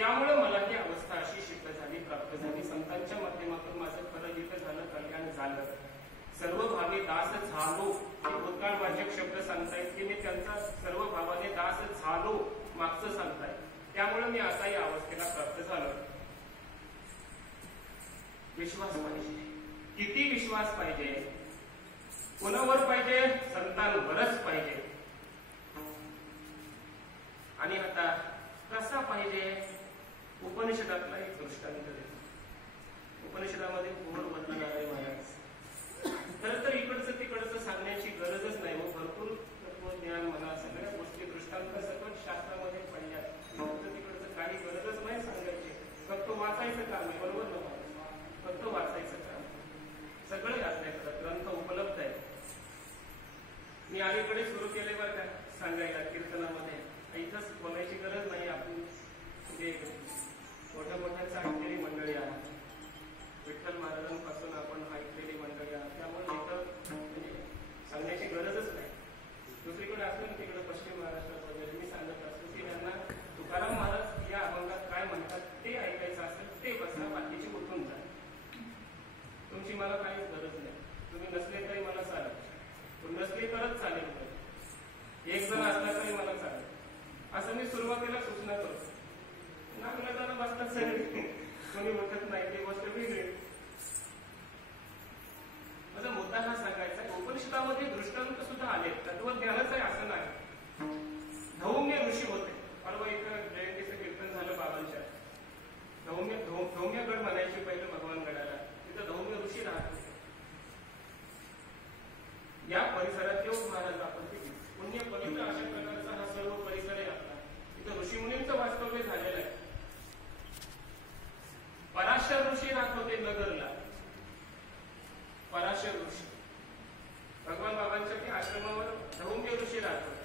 त्यामुळे मला ही अवस्था अशी सिद्ध झाली, प्राप्त झाली. संतांच्या माध्यमातून माझं खरं जिथं झालं, कल्याण झालं. सर्व भावे दास झालो, हे भूतकाळवाचक शब्द सांगतायत की मी त्यांचा सर्व भावाने दास झालो, मागचं सांगताय. त्यामुळे मी असा या अवस्थेला प्राप्त झालो. विश्वास पाहिजे. किती विश्वास पाहिजे? कोणावर पाहिजे? संतांवरच पाहिजे. आणि आता कसा पाहिजे? उपनिषदातला एक दृष्टांत देतो. उपनिषदामध्ये घोर वर्णन आहे महाराज. खरं तर इकडचं तिकडचं सांगण्याची गरजच नाही. भरपूर तत्वज्ञान म्हणा, सगळ्या गोष्टी दृष्टांत सकट शास्त्रामध्ये पडल्या. इकडचं तिकडचं काही गरजच नाही सांगायची. फक्त वाचायचं काम आहे. बरोबर ना? फक्त वाचायचं काम. सगळे आपल्याकडे ग्रंथ उपलब्ध आहे. मी अलीकडे सुरू केले बरं का सांगायला कीर्तनामध्ये. इथंच बोलायची गरज नाही. आपण मोठ्या मोठ्यांचं ऐकलेली मंडळी आहात. विठ्ठल महाराजांपासून आपण ऐकलेली मंडळी आहात. त्यामुळे इथं म्हणजे सांगण्याची गरजच नाही. दुसरीकडे असलं तिकडे पश्चिम महाराष्ट्रात वगैरे मी सांगत असतो की त्यांना तुकाराम महाराज या अभंगात काय म्हणतात ते ऐकायचं असेल ते बसा, बाकीची उठून जा. तुमची मला काहीच गरज नाही. तुम्ही नसले तरी मला चालेल. तुम्ही नसले तरच चालेल. एक जण असला तरी मला चालेल. असं मी सुरुवातीला सूचना करतो. नागला जण बसतात सगळे, कोणी उठत नाही, ती गोष्ट वेगळी. माझा मुद्दा हा सांगायचा आहे. उपनिषदामध्ये दृष्टांत सुद्धा आले. तत्वज्ञानच आहे असं नाही. धौम्य ऋषी होते. परवा इथं जयंतीचं कीर्तन झालं बाबांच्या. धौम्यगड म्हणायचे पहिले भगवान गडाला. तिथं धौम्य ऋषी राहत होते. या परिसरात योग महाराज आपण पुण्य पवित्र अशा प्रकारचा हा सर्व परिसर आहे आपला. तिथं ऋषीमुनींचं वास्तव्य झालेलं आहे. पराशर ऋषी राहत होते नगरला. पराशर ऋषी भगवान बाबांच्या आश्रमावर धौम्य ऋषी राहत होते.